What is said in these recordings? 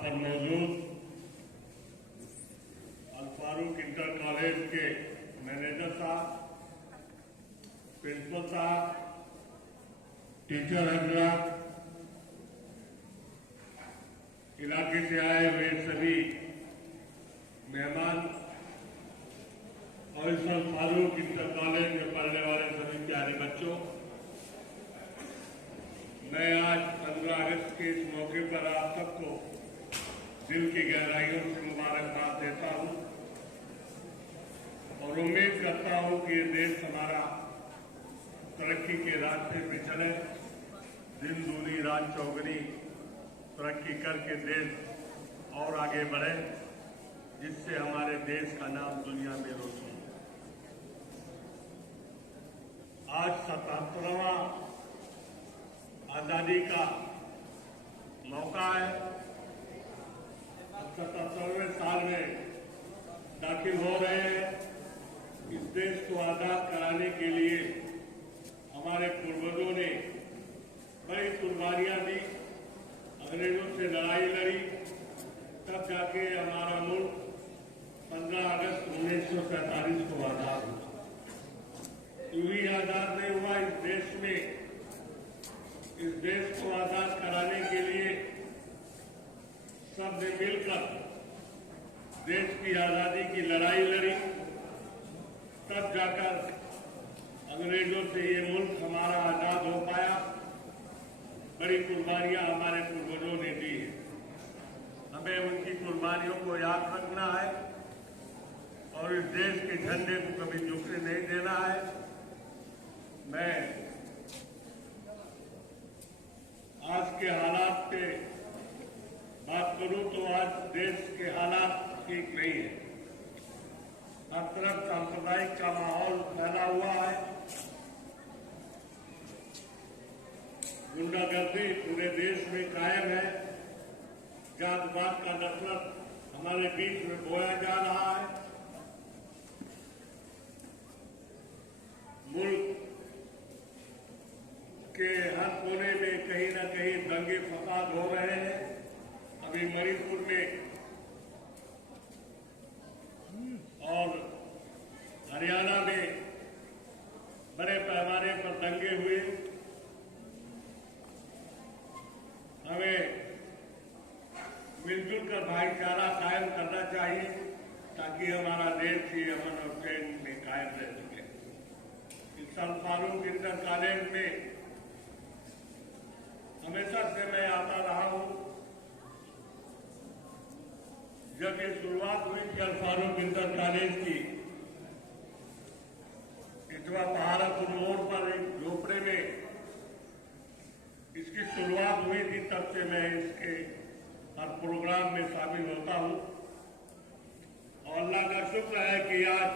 पर मौजूद अल Farooq inter college के मैनेजर साहब, प्रिंसिपल साहब, टीचर हजरात, इलाके से आए हुए सभी मेहमान और इस अल फारूक इंटर कॉलेज में पढ़ने वाले सभी प्यारे बच्चों, मैं आज 15 अगस्त के इस मौके पर आप सबको दिल की गहराइयों से मुबारकबाद देता हूं और उम्मीद करता हूं कि ये देश हमारा तरक्की के रास्ते पे चले, दिन दूनी रात चौगुनी तरक्की करके देश और आगे बढ़े, जिससे हमारे देश का नाम दुनिया में रोशन हो। आज 77वां आजादी का मौका है। 77वें साल में दाखिल हो रहे हैं। इस देश को आजाद कराने के लिए हमारे पूर्वजों ने बड़ी कुर्बानियां दी, अंग्रेजों से लड़ाई लड़ी, तब जाके हमारा मुल्क 15 अगस्त 1947 को आजाद हुआ। यूं ही आजाद नहीं हुआ। इस देश को आजाद कराने के लिए सबने मिलकर देश की आजादी की लड़ाई लड़ी, तब जाकर अंग्रेजों से ये मुल्क हमारा आजाद हो पाया। बड़ी कुर्बानियां हमारे पूर्वजों ने दी है। हमें उनकी कुर्बानियों को याद रखना है और इस देश के झंडे को कभी झुकने नहीं देना है। मैं आज के हालात पे बात करूं तो आज देश के हालात ठीक नहीं है। हर तरफ सांप्रदायिक का माहौल फैला हुआ है। गुंडागर्दी पूरे देश में कायम है। जातपात का नफरत हमारे बीच में बोया जा रहा है। मुल्क के हर कोने में कहीं न कहीं दंगे फसाद हो रहे हैं। अभी मणिपुर में और हरियाणा में बड़े पैमाने पर दंगे हुए। हमें मिलजुल कर भाईचारा कायम करना चाहिए ताकि हमारा देश ही अमन और चैन में कायम रह सके। इस अल फारूक इंटर कॉलेज में हमेशा से मैं आता रहा हूं। जब ये शुरुआत हुई थी अल फारूक इंटर कॉलेज की, इटवा पहाड़पुर मोड़ पर एक झोपड़े में इसकी शुरुआत हुई थी, तब से मैं इसके हर प्रोग्राम में शामिल होता हूं और अल्लाह का शुक्र है कि आज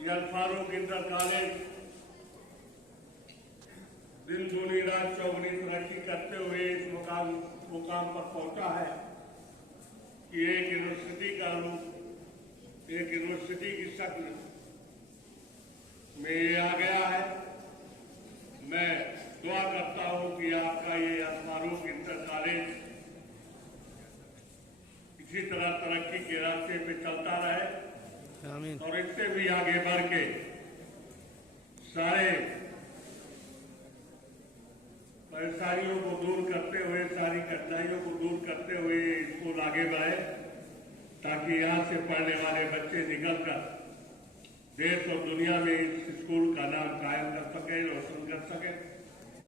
ये अल फारूक इंटर कॉलेज दिन दूनी रात चौगुनी तरक्की करते हुए इस मुकाम पर पहुंचा है कि एक यूनिवर्सिटी का रूप, एक यूनिवर्सिटी की शक्ल में ये आ गया है। मैं दुआ करता हूं कि आपका ये अल फारूक इंटर कॉलेज इसी तरह तरक्की के रास्ते पे चलता रहे और इससे भी आगे बढ़ के सारे परेशानियों को दूर करते हुए, सारी कठिनाइयों को दूर करते हुए स्कूल आगे बढ़े, ताकि यहां से पढ़ने वाले बच्चे निकलकर देश और दुनिया में इस स्कूल का नाम कायम कर सके, रोशन कर सके।